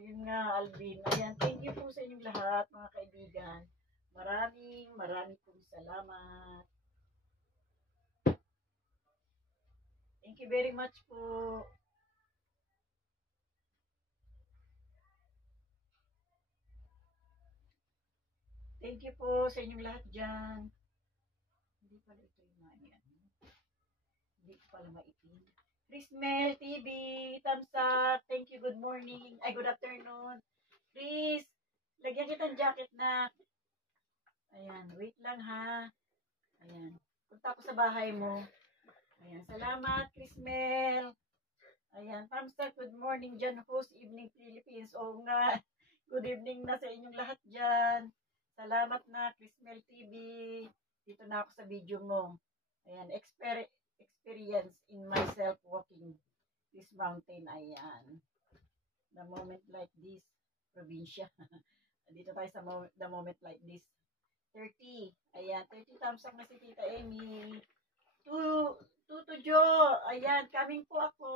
Ayun nga, Alvin. Ayan, thank you po sa inyong lahat, mga kaibigan. Maraming pong salamat. Thank you very much po. Thank you po sa inyong lahat dyan. Hindi pala ito yung mga yan. Hindi ko pala maitin. Prismel TV, thumbs up. Thank you, good morning. Ay, good afternoon. Please, lagyan kitang jacket na. Ayan, wait lang ha. Ayan, punta ako sa bahay mo. Ayan, salamat, Prismel. Ayan, thumbs up, good morning dyan, host Evening Philippines. Oo nga, good evening na sa inyong lahat dyan. Salamat na, Prismel TV. Dito na ako sa video mo. Ayan, experience in myself walking this mountain. Ayan. The moment like this, probinsya. Dito tayo sa the moment like this. 30. Ayan, 30 thumbs up na si Tita Amy. Tuto Jo. Ayan, coming po ako.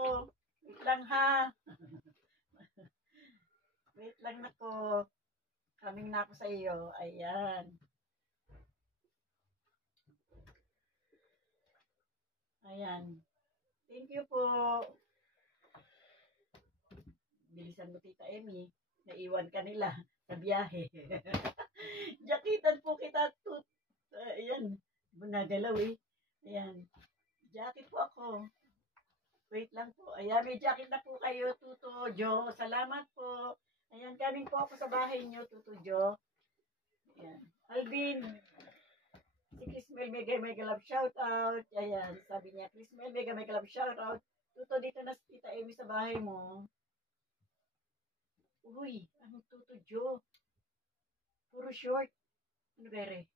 Wait lang ha. Wait lang ako. Coming na ako sa iyo. Ayan. Ayan. Thank you po. Bilisan mo, Tita Amy. Naiwan ka nila sa biyahe. Jakitan po kita. Ayan. Nagalaw eh. Ayan. Jacket po ako. Wait lang po. Ayan, may jacket na po kayo, Tuto Jo. Salamat po. Ayan, coming po ako sa bahay niyo, Tuto Jo. Ayan. Alvin, si Chrismel mega love shout out. Ayan, sabi niya, Chrismel mega love shout out. Tuto, dito na si Tita Amy sa bahay mo. Uy, ang Tuto Jo. Puro short. Ano bere?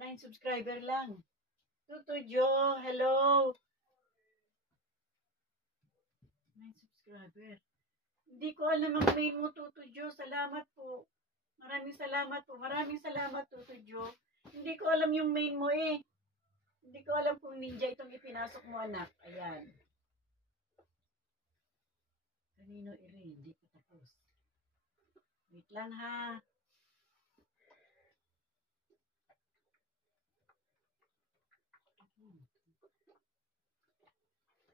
9 subscriber lang. Tuto Jo, hello. 9 subscriber. Hindi ko alam ang main mo, Tuto Jo. Salamat po. Maraming salamat po. Maraming salamat, Tuto Jo. Hindi ko alam yung main mo eh. Hindi ko alam kung ninja itong ipinasok mo, anak. Ayan. Kanino iri? Hindi ko tapos. Wait lang ha.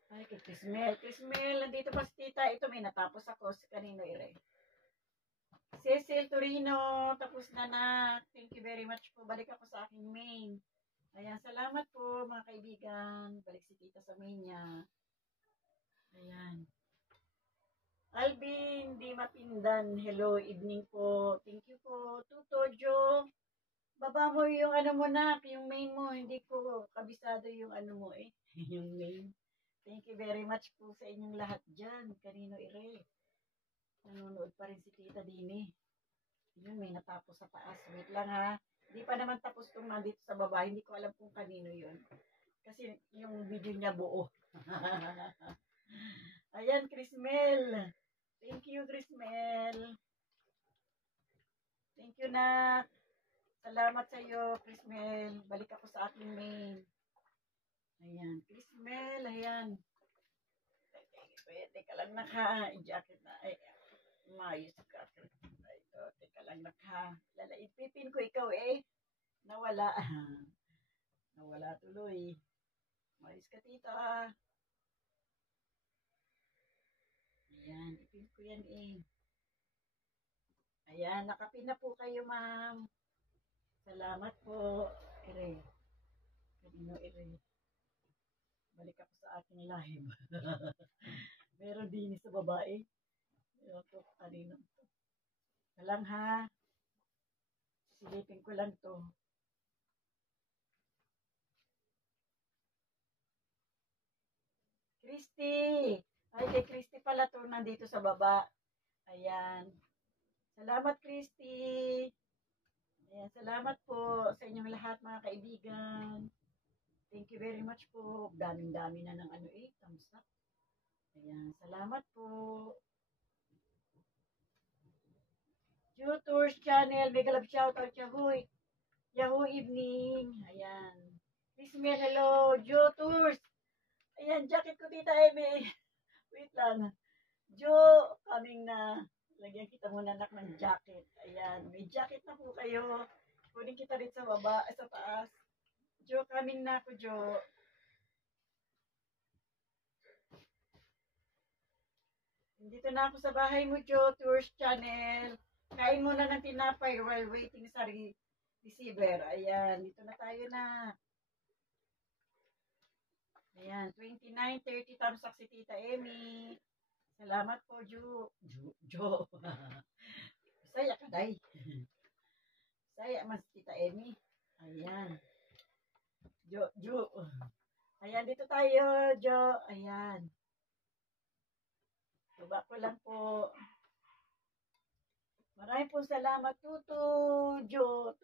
Ay, kay Chrismel. Chrismel, nandito pa si Tita. Ito, may natapos ako. Kanino iri? Cecil Torino, tapos na. Thank you very much po. Balik ako sa aking main. Ayan, salamat po mga kaibigan. Balik si Tita sa main niya. Ayan. Alvin, di matindan. Hello, evening po. Thank you po. Tuto Jo. Baba mo yung ano mo na, yung main mo. Hindi ko kabisado yung ano mo eh. Yung main. Thank you very much po sa inyong lahat dyan. Kanino ire? Nanonood pa rin si Tita Dini. Yun, may natapos sa taas. Wait lang ha. Hindi pa naman tapos itong nandito sa baba. Hindi ko alam kung kanino yun. Kasi yung video niya buo. Ayan, Chrismel. Thank you, Chrismel. Thank you na. Salamat sa iyo, Chrismel. Balik ako sa aking main. Ayan, Chrismel. Ayan. Teka lang naka-jacket na. Ay, mayos ka. Ay, teka lang Lalaipipin ko ikaw eh. Nawala. Nawala tuloy. Mayos ka, tita. Ayan, ipin ko yan eh. Ayan, nakapin na po kayo, ma'am. Salamat po. Ire. Kanino ire? Balik ako sa aking live. Meron din sa babae. Meron to, kanino to. Kalang ha. Silipin ko lang to. Christy! Ay, kay Christy pala to nandito sa baba. Ayan. Salamat, Christy. Ayan, salamat po sa inyong lahat, mga kaibigan. Thank you very much po. Daming-dami na ng ano eh, thumbs up. Ayan, salamat po. Tours channel, mega love shoutout, Yahoo! Yahoo evening. Ayan. Chrismel, hello. Tours. Ayan, jacket ko, Tita Eme. Wait lang. Jo, coming na. Lagyan kita muna anak ng jacket. Ayan, may jacket na po kayo. Kunin kita rin sa baba, sa taas. Jo, coming na ako, Jo. Dito na ako sa bahay mo, Jo, Tours Channel. Kain muna ng tinapay while waiting sa receiver. Ayan, dito na tayo na. Ayan, 29:30 tamsak si Tita Emmy. Salamat po, Jo. Jo. Saya ka, day. Saya mas Tita Emmy. Ayan. Jo. Ayan, dito tayo, Jo. Ayan. Baba ko lang po. Maraming po salamat, Tuto Jo.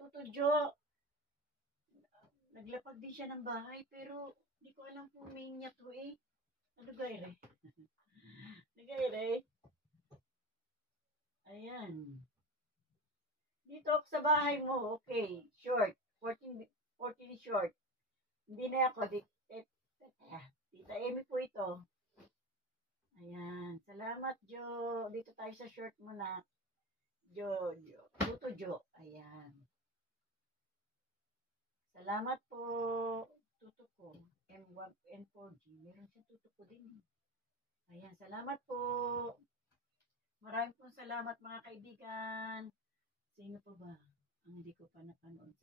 Naglapag din siya ng bahay, pero hindi ko alam kung main niya to eh. Ano gayre? Nagayre? Ayan. Dito ako sa bahay mo, okay. Short. 14 short. Hindi na ako. Tita Emmy po ito. Ayan. Salamat, Jo. Dito tayo sa short mo na. Jo. Tuto Jo. Ayan. Salamat po. Tuto ko. M1, N4G. Meron siyang tuto ko din. Ayan. Salamat po. Maraming pong salamat mga kaibigan. Sino po ba ang hindi ko pa napanood?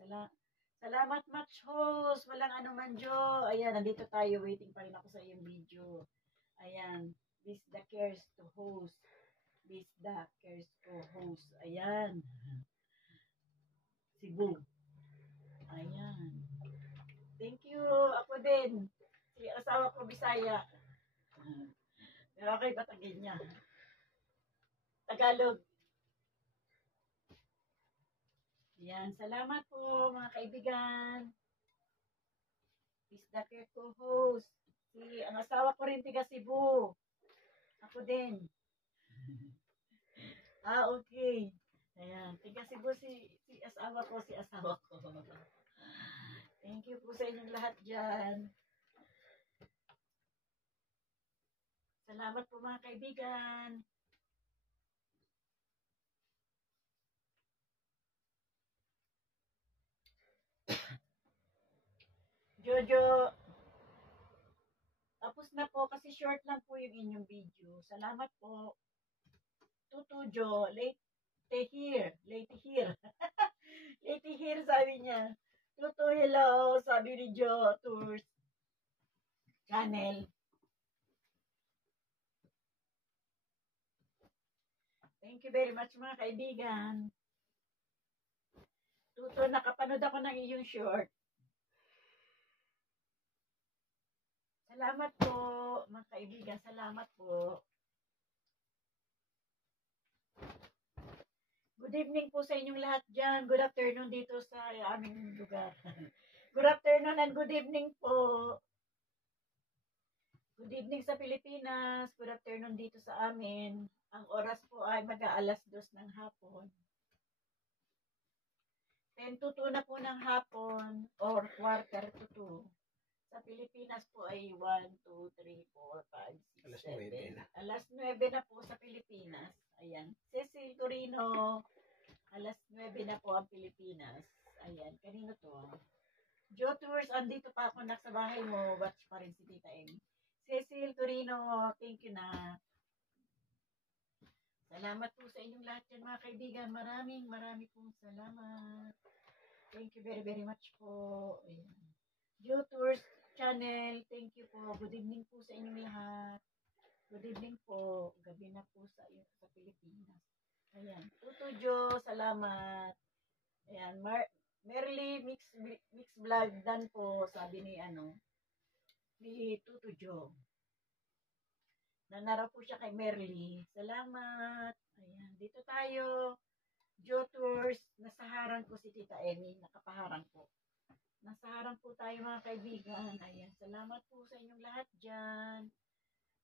Salamat, Match Host. Walang anuman, Jo. Ayan, nandito tayo. Waiting pa rin ako sa iyong video. Ayan. This the cares to host. This the cares to host. Ayan. Cebu. Ayan. Thank you. Ako din. Si asawa ko, Bisaya. Pero ako'y Batagin niya. Tagalog. Ayan. Salamat po, mga kaibigan. Is the care co-host. Ang asawa ko rin tiga Cebu. Ako din. Okay. Ayan. Tiga Cebu si asawa ko. Thank you po sa inyong lahat dyan. Salamat po mga kaibigan. Jojo. Tapos na po kasi short lang po yung inyong video. Salamat po. Tutu Jo. Late here. Late here sabi niya. Tutu hello. Sabi ni Jo. Tours Channel. Thank you very much mga kaibigan. Tuto, nakapanood ako ng iyong short. Salamat po, mga kaibigan. Salamat po. Good evening po sa inyong lahat dyan. Good afternoon dito sa aming lugar. Good afternoon and good evening po. Good evening sa Pilipinas. Good afternoon dito sa amin. Ang oras po ay mag-aalas 2 ng hapon. 10 to 2 na po ng hapon or quarter to 2. Sa Pilipinas po ay 1, 2, 3, 4, 5, 6, 7. Alas 9 na po sa Pilipinas. Ayan. Cecil Torino. Alas 9 na po ang Pilipinas. Ayan. Kanino to? Jo Tours, andito pa ako sa bahay mo. Watch pa rin si Tita Emmy. Cecil Torino, thank you na. Salamat po sa inyong lahat yan mga kaibigan. Marami pong salamat. Thank you very much po. Ayan. Jo Tours Channel, thank you po. Good evening po sa inyong lahat. Good evening po. Gabi na po sa Pilipinas. Ayan. Tuto Jo, salamat. Ayan. Merly Mix Vlog dan po, sabi ni Tuto Jo. Nanaraw po siya kay Merly. Salamat. Ayan. Dito tayo. Jo Tours. Nasaharang ko si Tita Emmy. Nakapaharang po. Nasaharang po tayo mga kaibigan. Ayan. Salamat po sa inyong lahat dyan.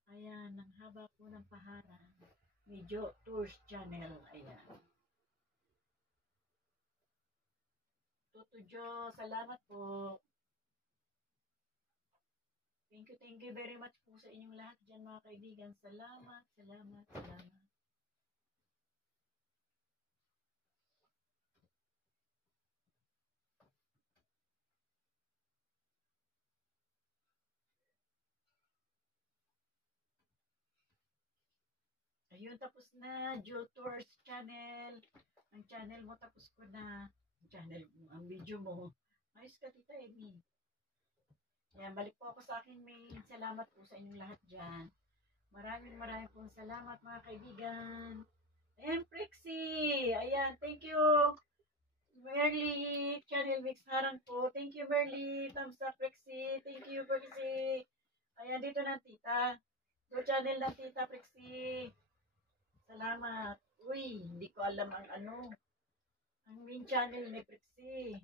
Ayan. Ang haba po ng paharang. Ni Jo Tours Channel. Ayan. Tuto Jo. Salamat po. Thank you very much po sa inyong lahat dyan mga kaibigan. Salamat, salamat, salamat. Ayun, tapos na. Joe Tours channel. Ang channel mo, tapos ko na. Ang channel mo, ang video mo. Ayos ka, Tita Amy. Yan, balik po ako sa aking main. Salamat po sa inyong lahat dyan. Maraming pong salamat mga kaibigan. Ayan, Prixie. Ayan, thank you. Merly, Channel Mix Harang po. Thank you, Merly. Thumbs up, Prixie. Thank you, Prixie. Ayan, dito na, Tita. Go channel ng Tita Prixie. Salamat. Uy, hindi ko alam ang ano. Ang main channel ni Prixie.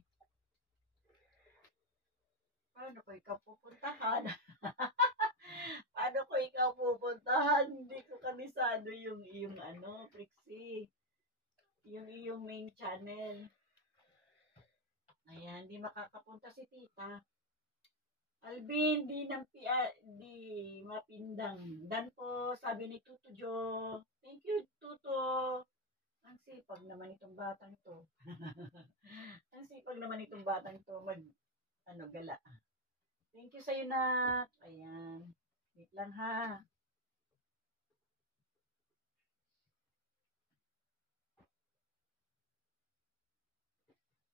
Paano ko ikaw pupuntahan? Paano ko ikaw pupuntahan? Hindi ko kabisado yung iyong ano, Prixie. Yung iyong main channel. Ayan, di makakapunta si Tita. Alvin, di mapindang. Dan po, sabi ni Tuto Jo. Thank you, Tuto. Ang sipag naman itong batang to. Ang sipag naman itong batang to gala. Thank you sa'yo, Nak. Ayan. Wait lang ha.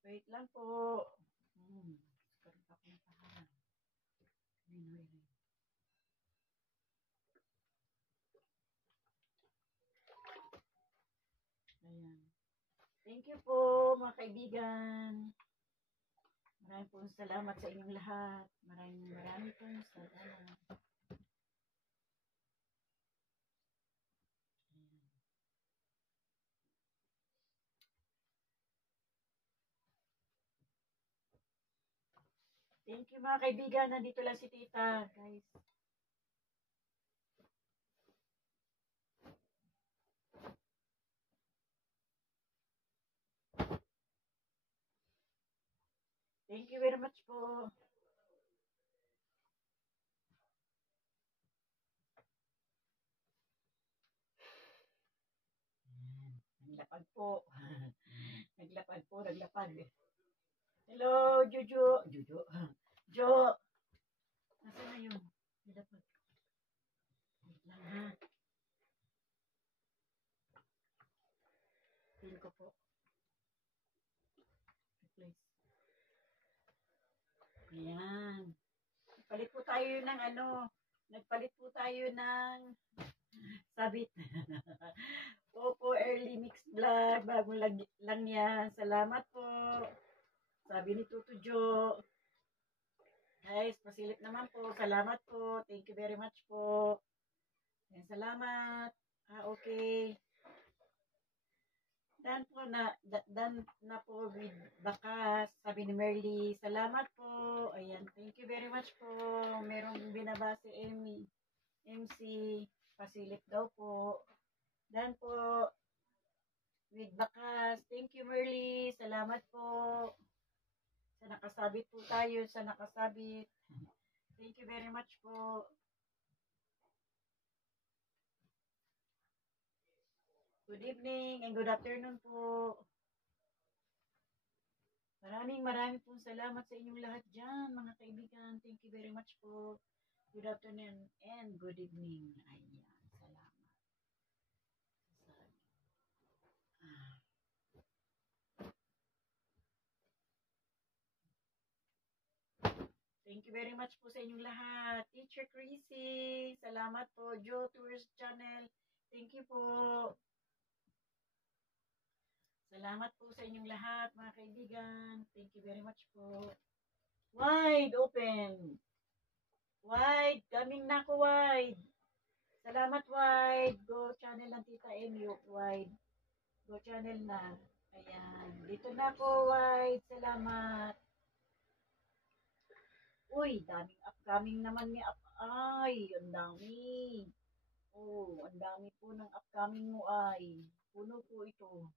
Wait lang po. Karoon pa ako ng paharang. Ayan. Thank you po, mga kaibigan. Maraming pong salamat sa inyong lahat. Maraming pong salamat. Thank you mga kaibigan. Nandito lang si Tita, guys. Thank you very much po. Naglapag po. Naglapag. Hello, Jojo. Jo. Nasaan na yun? Naglapag. Wait lang ha. Pin ko po. Replace. Ayan. Nagpalit po tayo ng Nagpalit po tayo ng sabit. Opo, early mix vlog. Bagong lang yan. Salamat po. Sabi ni Tuto Jo. Guys, pasilip naman po. Salamat po. Thank you very much po. Yan, salamat. Okay. Dan na po with bakas. Sabi ni Merly. Salamat po. Ayan, thank you very much po. Merong binabasa MC. Pasilip daw po. Dan po with bakas. Thank you, Merly. Salamat po. Sa nakasabit po tayo. Sa nakasabit. Thank you very much po. Good evening and good afternoon po. Maraming pong salamat sa inyong lahat dyan, mga kaibigan. Thank you very much po. Good afternoon and good evening. Ayan, salamat. Thank you very much po sa inyong lahat. Teacher Chrissy, salamat po. Joe Tours Channel, thank you po. Salamat po sa inyong lahat, mga kaibigan. Thank you very much po. Wide open. Wide, coming na ko wide. Salamat wide. Go channel ng Tita Amy, wide. Go channel na. Ayan, dito na ko wide. Salamat. Uy, daming upcoming naman ni ay, ang dami. Oh, ang dami po ng upcoming mo ay. Puno po ito.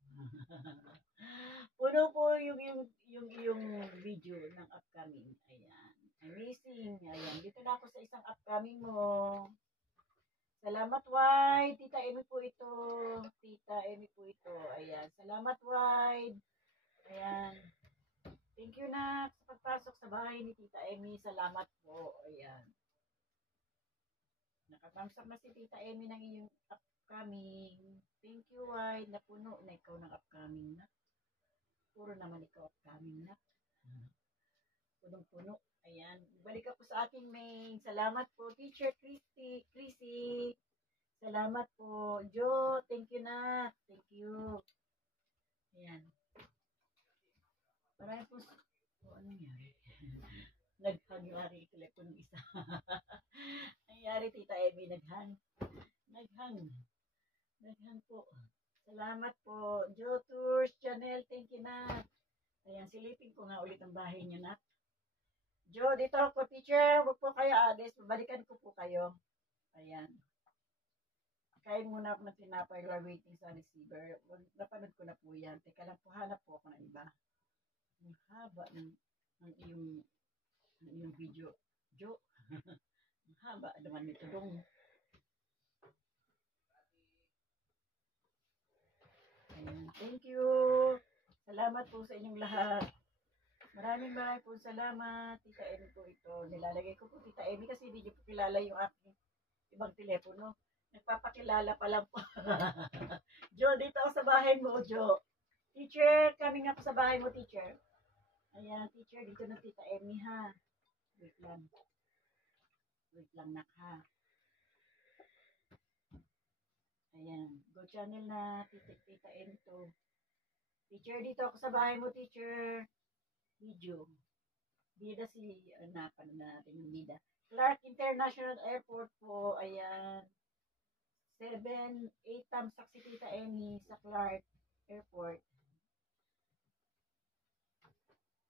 Puno po yung video ng upcoming. Ayan. Amazing. Ayan, dito na ako sa isang upcoming mo. Salamat, Wide. Tita Amy po ito. Tita Amy po ito. Ayan. Salamat, Wide. Ayan. Thank you na sa pagpasok sa bahay ni Tita Amy. Salamat po. Ayan. Nakatamsak na si Tita Amy ng iyong upcoming. Thank you, Wide. Napuno na ikaw ng upcoming na. Puro naman ikaw upcoming na. Punong-puno. Ayan. Balik ako sa ating main. Salamat po, Teacher Chrissy. Salamat po. Jo, thank you na. Thank you. Ayan. Marami po. Ano nangyari? Naghang yung aking telepono isa. Nangyari, Tita Amy, naghang. Naghang po. Salamat po. Jo Tours Channel, thank you na. Ayan, silipin ko nga ulit ang bahay niyo na. Jo, dito ako, teacher. Huwag po kayo alis. Babalikan ko po kayo. Ayan. Kain muna ako ng tinapay while waiting sa receiver. Napanood ko na po yan. Teka lang po, hanap po ako ng iba. Ang haba ng iyong video. Jo, ang haba naman nito dong. Ayan. Thank you. Salamat po sa inyong lahat. Maraming po salamat. Tita Amy po ito. Nilalagay ko po Tita Amy kasi hindi niyo po kilala yung aking ibang telepono. Nagpapakilala pa lang po. Jo, dito ako sa bahay mo, Jo. Teacher, coming up sa bahay mo, teacher. Ayan, teacher, dito na Tita Amy, ha. Wait lang. Wait lang, nak, ha. Ayan, go channel na Tita Amy to. Teacher, dito ako sa bahay mo, teacher. Video. Bida si, napanood na natin yung bida. Clark International Airport po, ayan. 7-8 tamsak si Tita Amy sa Clark Airport.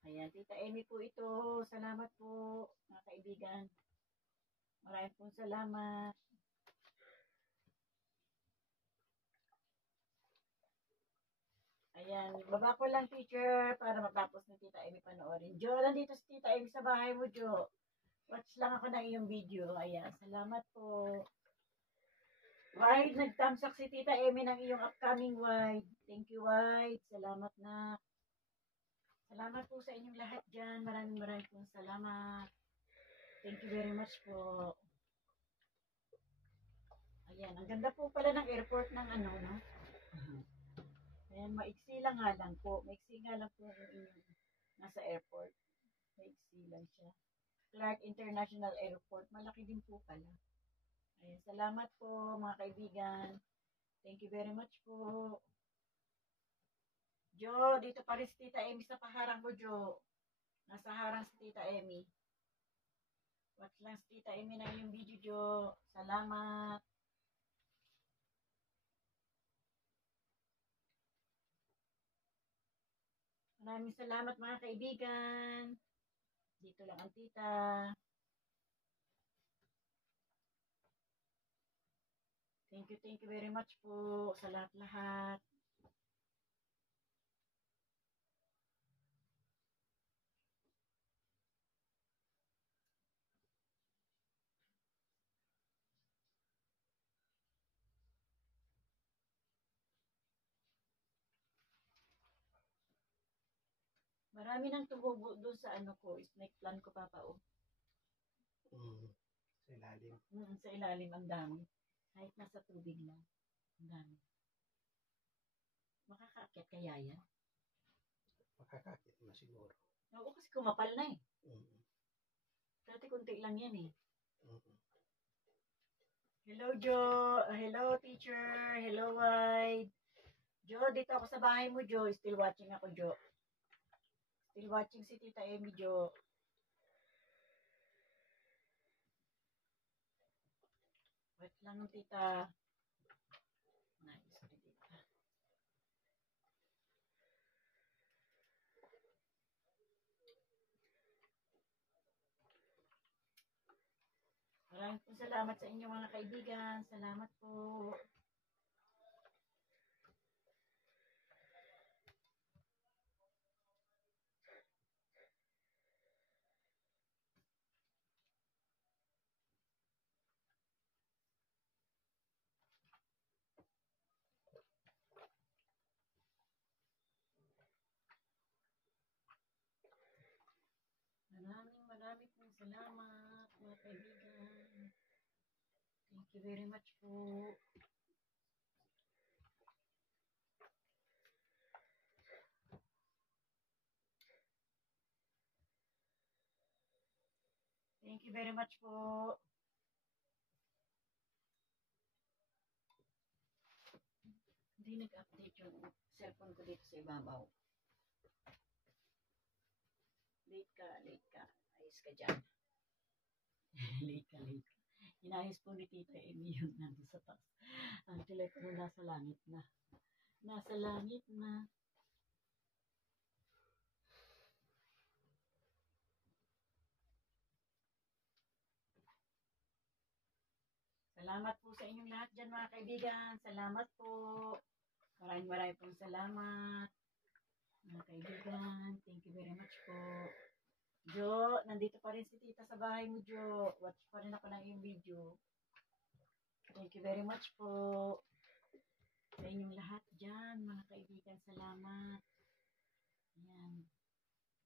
Ayan, Tita Amy po ito. Salamat po, mga kaibigan. Maraming pong salamat. Ayan, baba ko lang, teacher, para matapos ng Tita Amy panoorin. Jo, nandito si Tita Amy sa bahay mo, Jo. Watch lang ako ng iyong video. Ayan, salamat po. Wide, nagtamsak si Tita Amy ng iyong upcoming Wide. Thank you, Wide. Salamat na. Salamat po sa inyong lahat dyan. Maraming pong salamat. Thank you very much po. Ayan, ang ganda po pala ng airport ng ano, no? Ayan, maiksi lang nga lang po. Maiksi nga lang po yung nasa airport. Maiksi lang siya. Clark International Airport. Malaki din po pala. Ayan, salamat po mga kaibigan. Thank you very much po. Jo, dito pa rin si Tita Amy sa paharang ko, Jo. Nasa harang si Tita Amy. Watch lang si Tita Amy na yung video, Jo. Salamat. Maraming salamat mga kaibigan. Dito lang ang tita. Thank you very much po sa lahat-lahat. Marami nang tumubo doon sa ano ko, snake plant ko, Papa, oh. Sa ilalim. Sa ilalim, ang dami. Kahit nasa tubig lang. Ang dami. Makakaakyat kaya yan? Makakakit na siguro. Oo, kasi kumapal na eh. Dati kunti lang yan eh. Hello, Jo. Hello, teacher. Hello, Wide. Jo, dito ako sa bahay mo, Jo. Still watching ako, Jo. Still watching si Tita Amy, Jo. Wait lang, tita. Nice, tita. Maraming po salamat sa inyo mga kaibigan. Salamat po. salamat, mga kaibigan. Thank you very much po. Thank you very much po. Hindi nag-update yung cellphone ko dito sa ibabaw. Late ka. Ayos ka dyan. late ka. Inayos po ni Tita Amy yung nandun sa taas. Ang telepono nasa langit na. Nasa langit na. Salamat po sa inyong lahat dyan, mga kaibigan. Salamat po. Maraming pong salamat. Mga kaibigan, thank you very much po. Jo, nandito pa rin si Tita sa bahay mo, Jo. Watch pa rin ako ng iyong video. Thank you very much po. Sa inyong lahat dyan, mga kaibigan, salamat. Ayan.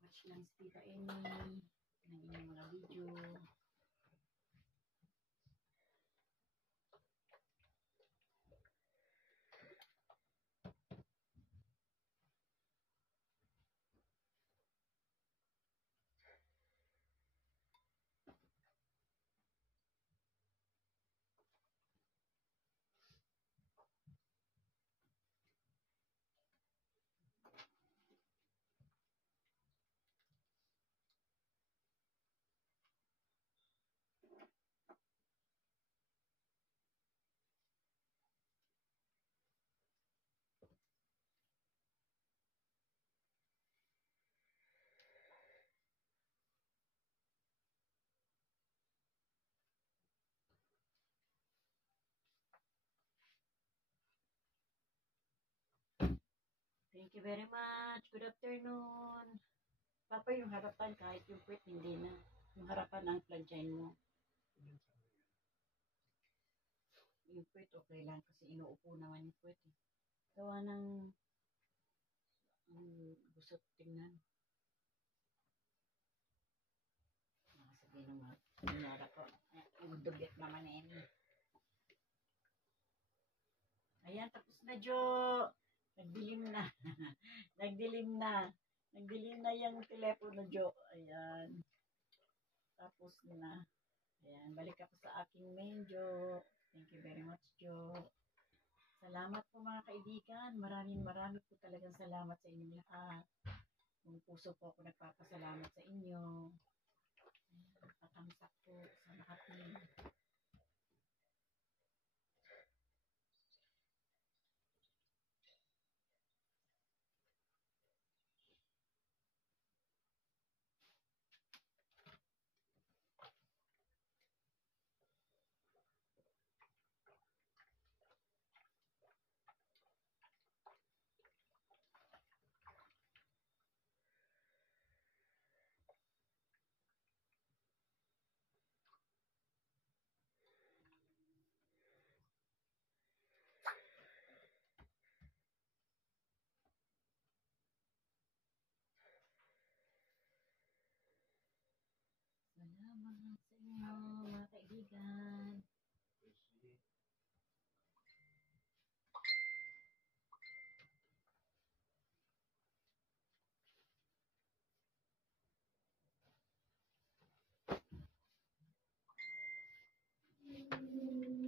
Watch lang si Tita Amy ng inyong mga video. Thank you very much. Good afternoon. Papa, yung harapan, kahit yung puwet, hindi na. Yung harapan ang planchain mo. Yung puwet, okay lang kasi inuupo naman yung puwet. Gawa ng gusot tingnan. Sabihin naman, nangyara ko. Ang dugyot naman na yun. Ayan, tapos na, Jo. Nagdilim na. Nagdilim na yung telepono, Jo. Ayan. Tapos na. Ayan, balik ako sa aking main, Jo. Thank you very much, Jo. Salamat po, mga kaibigan. Maraming po talagang salamat sa inyong lahat. Kung puso po ako nagpapasalamat sa inyo. Patamsak po sa lahat ninyo. Salamat sa inyo, mga kaibigan.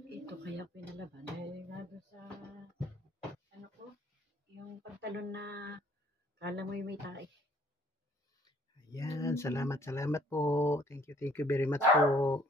Ito kaya pinalaban dahil nga doon sa ano ko, yung pantalon na kala mo yung may tae. Ayan, salamat po. Thank you very much po.